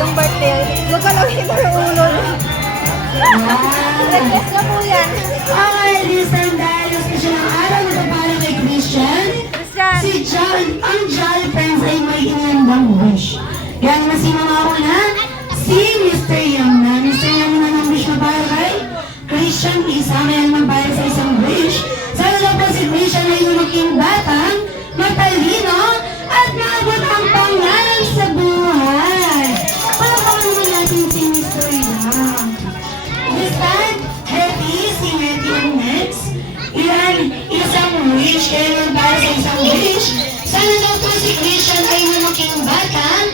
Yung birthday, magalawin mo yung ulo niya. Request na po yan. Okay, listen, dahil special ang araw na para kay Christian. Si John, ang Jolly Friends ay may inandang wish. Yan na si Mama Una, si Mr. Young na. Mr. Young na ng wish na para kay Christian, isama yan naman para sa isang wish. Sana daw po si Christian ay lumaking batang, matalino, at maabot ang pangalan sa buhay. Palakaman naman natin si Mr. Young. This time, happy, si Happy ang next. Ilan, isang wish, kaya naman para sa isang wish. Sana daw po si Christian ay lumaking batang,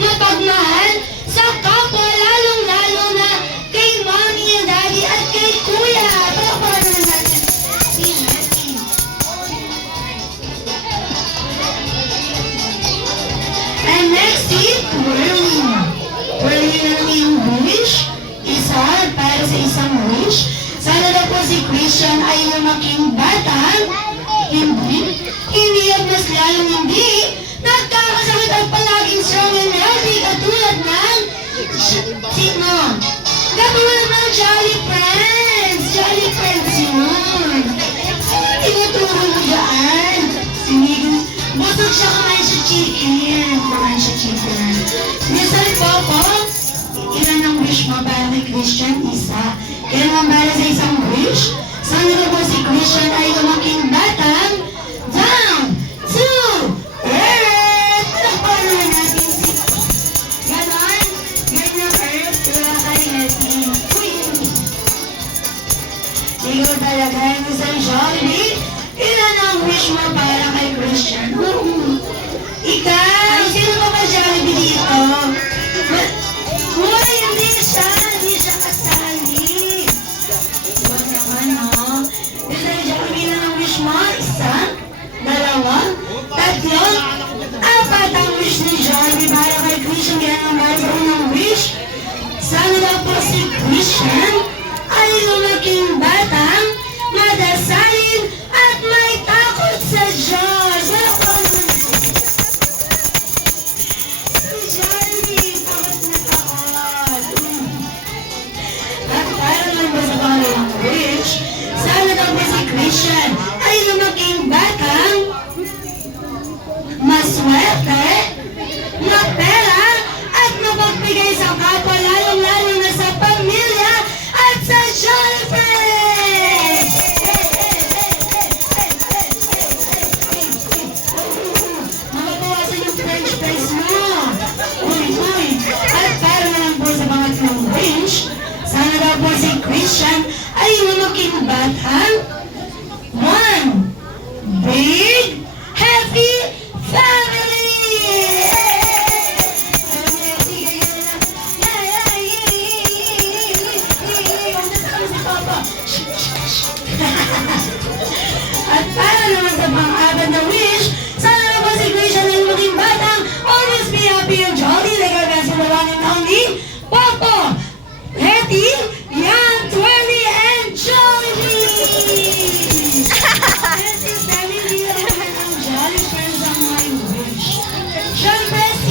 mapagmahal sa kapwa, lalong-lalo na kay Mommy and Daddy at kay Kuya. Palakaman naman natin si Happy. And next is Whirly. Whirly na lang yung wish. Isa para sa isang wish. Sana daw po si Christian ay lumaking batang hindi at mas lalong hindi nagkakasakit at palaging strong and healthy katulad ng sino? Katulad ng Jolly Friends. Jolly Friends yun. Tinuturo mo dyan. Sinigil. Busog siya kumain sa chicken. Kumain siya chicken. Minsan po, ilan ang wish mo para kay Christian? Isa. Ilan ang para sa isang wish? Sana na po si Christian ay lumaking batang down to earth. Palakpakan naman natin si ganon. Ganyan earth. Kaya kay Happy. Uy! Ikaw talaga yung isang Jollibee. Ilan ang wish mo para kay Christian? Ikaw! Sino ba ba Jollibee dito? Uy! Hindi siya! Hindi siya kasali! Huwag naman, no? Isang Jollibee na ang wish mo? Isa? Dalawa? Tatlo? Apat ang wish ni Jollibee para kay Christian. Kaya naman sa unang wish. Sana daw po si Christian ay lumaking batang, madasalin at may takot sa Diyos. Wala ko naman. Si Jollibee, takot na takot. At para naman ba sa pangalang wish, sana daw po si Christian ay lumaking batang, maswerte, mapera, at mapagbigay sa kapwa, lalong-lalo na sa pamilya at sa Jolly Friends! Mababawasan yung French fries mo! Uy! At para naman po sa pangatlong wish, sana daw po si Christian ay lumaking batang, one big, happy family! At para naman sa pang-apat na wish, sana na po si Christian ay maging batang, always be happy and jolly, like our best for the one and only, Popo! Hetty! Yan!